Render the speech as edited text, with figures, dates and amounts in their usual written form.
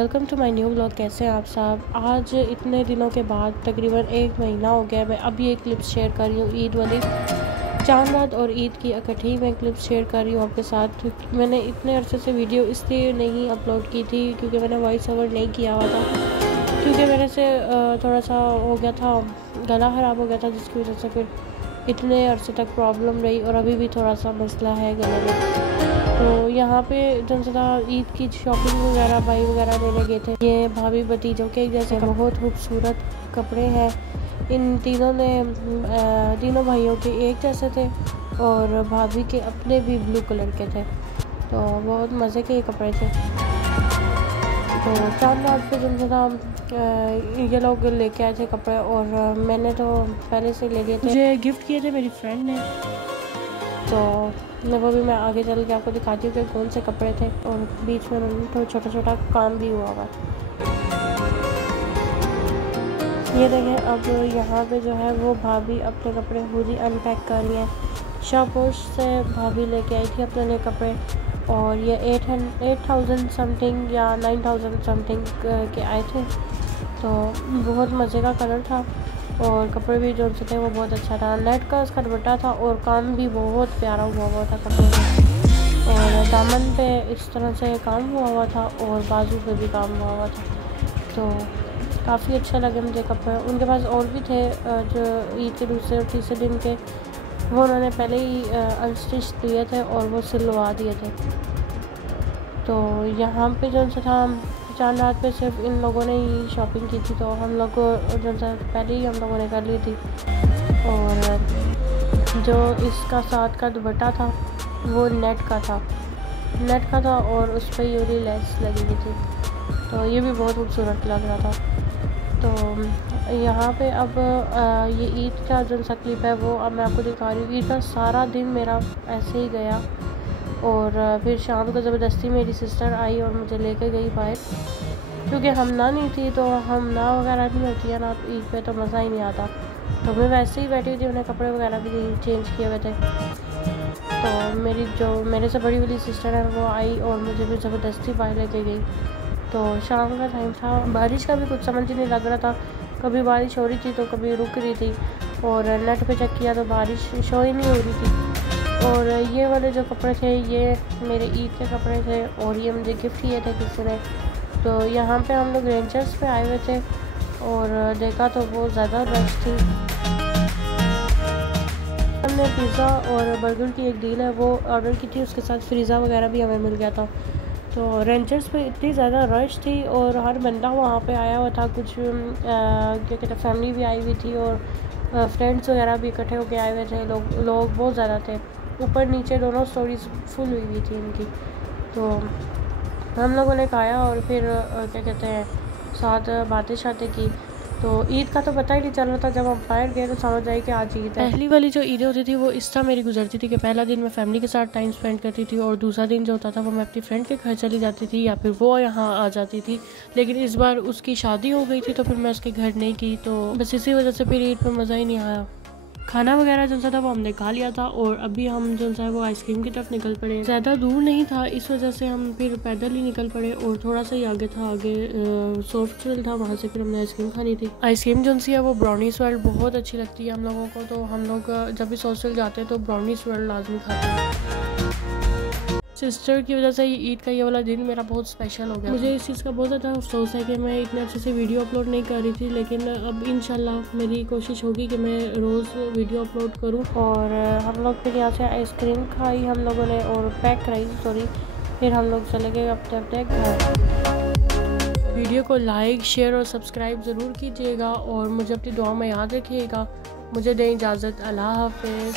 Welcome to my new blog. कैसे हैं आप सब। आज इतने दिनों के बाद तकरीबन 1 महीना हो गया मैं अभी एक क्लिप शेयर कर रही हूँ ईद वाली। चांद रात और ईद की इकट्ठी मैं क्लिप शेयर कर रही हूँ आपके साथ। मैंने इतने अरसे से वीडियो इसलिए नहीं अपलोड की थी क्योंकि मैंने वॉइस ओवर नहीं किया हुआ था, क्योंकि मेरे से थोड़ा सा हो गया था, गला ख़राब हो गया था, जिसकी वजह से फिर इतने अरसे तक प्रॉब्लम रही और अभी भी थोड़ा सा मसला है गले में। तो यहाँ पे जनसदा ईद की शॉपिंग वगैरह भाई वगैरह लेने गए थे। ये भाभी भतीजों के जैसे बहुत खूबसूरत कपड़े हैं। इन तीनों भाइयों के एक जैसे थे और भाभी के अपने भी ब्लू कलर के थे, तो बहुत मज़े के ये कपड़े थे। तो चांद रात पे जनसदा ये लोग लेके आए थे कपड़े और मैंने तो पहले से ले लिए थे। मुझे गिफ्ट किए थे मेरी फ्रेंड ने, तो वो भी मैं आगे चल के आपको दिखाती हूँ कि कौन से कपड़े थे। और बीच में तो छोटा छोटा काम भी हुआ हुआ। ये देखें, अब यहाँ पे जो है वो भाभी अपने कपड़े खुद ही अनपैक कर लिए। शाहपोश से भाभी लेके आई थी अपने लिए कपड़े और ये 8,000 समथिंग या 9,000 समथिंग के आए थे। तो बहुत मज़े का कलर था और कपड़े भी जो से थे वो बहुत अच्छा था। नेट का उसका दुपट्टा था और काम भी बहुत प्यारा हुआ था कपड़े में, और दामन पे इस तरह से काम हुआ था और बाजू पे भी काम हुआ था। तो काफ़ी अच्छे लगे मुझे कपड़े। उनके पास और भी थे जो ईद के दूसरे और तीसरे दिन के, वो उन्होंने पहले ही अनस्टिच दिए थे और वो सिलवा दिए थे। तो यहाँ पे जो सा था चांद रात पे सिर्फ इन लोगों ने ही शॉपिंग की थी, तो हम लोग को जो पहले ही हम लोगों ने कर ली थी। और जो इसका साथ का दुपट्टा था वो नेट का था और उस पर यूरी लेस लगी हुई थी, तो ये भी बहुत खूबसूरत लग रहा था। तो यहाँ पे अब ये ईद का जो सा क्लिप है वो अब मैं आपको दिखा रही हूँ। ईद का सारा दिन मेरा ऐसे ही गया और फिर शाम को ज़बरदस्ती मेरी सिस्टर आई और मुझे लेके गई बाहर, क्योंकि हमना नहीं थी तो हमना वगैरह नहीं होती है ना ईद पे, तो मज़ा ही नहीं आता। तो मैं वैसे ही बैठी हुई थी, उन्हें कपड़े वगैरह भी चेंज किए हुए थे। तो मेरे से बड़ी वाली सिस्टर है वो आई और मुझे भी ज़बरदस्ती बाहर लेके गई। तो शाम का टाइम था, बारिश का भी कुछ समझ ही नहीं लग रहा था, कभी बारिश हो रही थी तो कभी रुक रही थी, और नेट पे चेक किया तो बारिश शो ही नहीं हो रही थी। और ये वाले जो कपड़े थे ये मेरे ईद के कपड़े थे और ये मुझे गिफ्ट किए थे किसी ने। तो यहाँ पे हम लोग रेंजर्स पे आए हुए थे और देखा तो बहुत ज़्यादा रश थी। हमने पिज़्ज़ा और बर्गर की एक डील है वो ऑर्डर की थी, उसके साथ फ्रीज़ा वगैरह भी हमें मिल गया था। तो रेंजर्स पे इतनी ज़्यादा रश थी और हर बंदा वहाँ पे आया हुआ था। कुछ क्या कहते हैं फैमिली भी आई हुई थी और फ्रेंड्स वगैरह भी इकट्ठे होके आए हुए थे। लोग बहुत ज़्यादा थे, ऊपर नीचे दोनों स्टोरीज फुल हुई थी इनकी। तो हम लोगों ने खाया और फिर क्या कहते हैं साथ बातें की। तो ईद का तो पता ही नहीं चल रहा था, जब हम बाहर गए तो समझ आई कि आज ईद है। पहली वाली जो ईद होती थी वो इस तरह मेरी गुजरती थी कि पहला दिन मैं फैमिली के साथ टाइम स्पेंड करती थी और दूसरा दिन जो होता था वो मैं अपनी फ्रेंड के घर चली जाती थी या फिर वो यहाँ आ जाती थी। लेकिन इस बार उसकी शादी हो गई थी तो फिर मैं उसके घर नहीं गई, तो बस इसी वजह से फिर ईद पर मज़ा ही नहीं आया। खाना वगैरह जो सा था वो हमने खा लिया था और अभी हम जो सा है वो आइसक्रीम की तरफ निकल पड़े। ज़्यादा दूर नहीं था इस वजह से हम फिर पैदल ही निकल पड़े और थोड़ा सा ही आगे था, आगे सॉफ्ट ड्रिल था, वहाँ से फिर हमने आइसक्रीम खानी थी। आइसक्रीम जो सी है वो ब्राउनीज वर्ल्ड बहुत अच्छी लगती है हम लोगों को, तो हम लोग जब भी सोशल जाते हैं तो ब्राउनीज वर्ल्ड लाजमी खाते हैं। सिस्टर की वजह से ईद का ये वाला दिन मेरा बहुत स्पेशल हो गया। मुझे इस चीज़ का बहुत ज़्यादा अफसोस है कि मैं इतने अच्छे से वीडियो अपलोड नहीं कर रही थी, लेकिन अब इंशाल्लाह मेरी कोशिश होगी कि मैं रोज़ वीडियो अपलोड करूं। और हम लोग फिर यहाँ से आइसक्रीम खाई हम लोगों ने और पैक कराई फिर हम लोग चले गए अपने घर। वीडियो को लाइक शेयर और सब्सक्राइब ज़रूर कीजिएगा और मुझे अपनी दुआ में याद रखिएगा। मुझे दें इजाज़त, अल्लाह हाफ़िज़।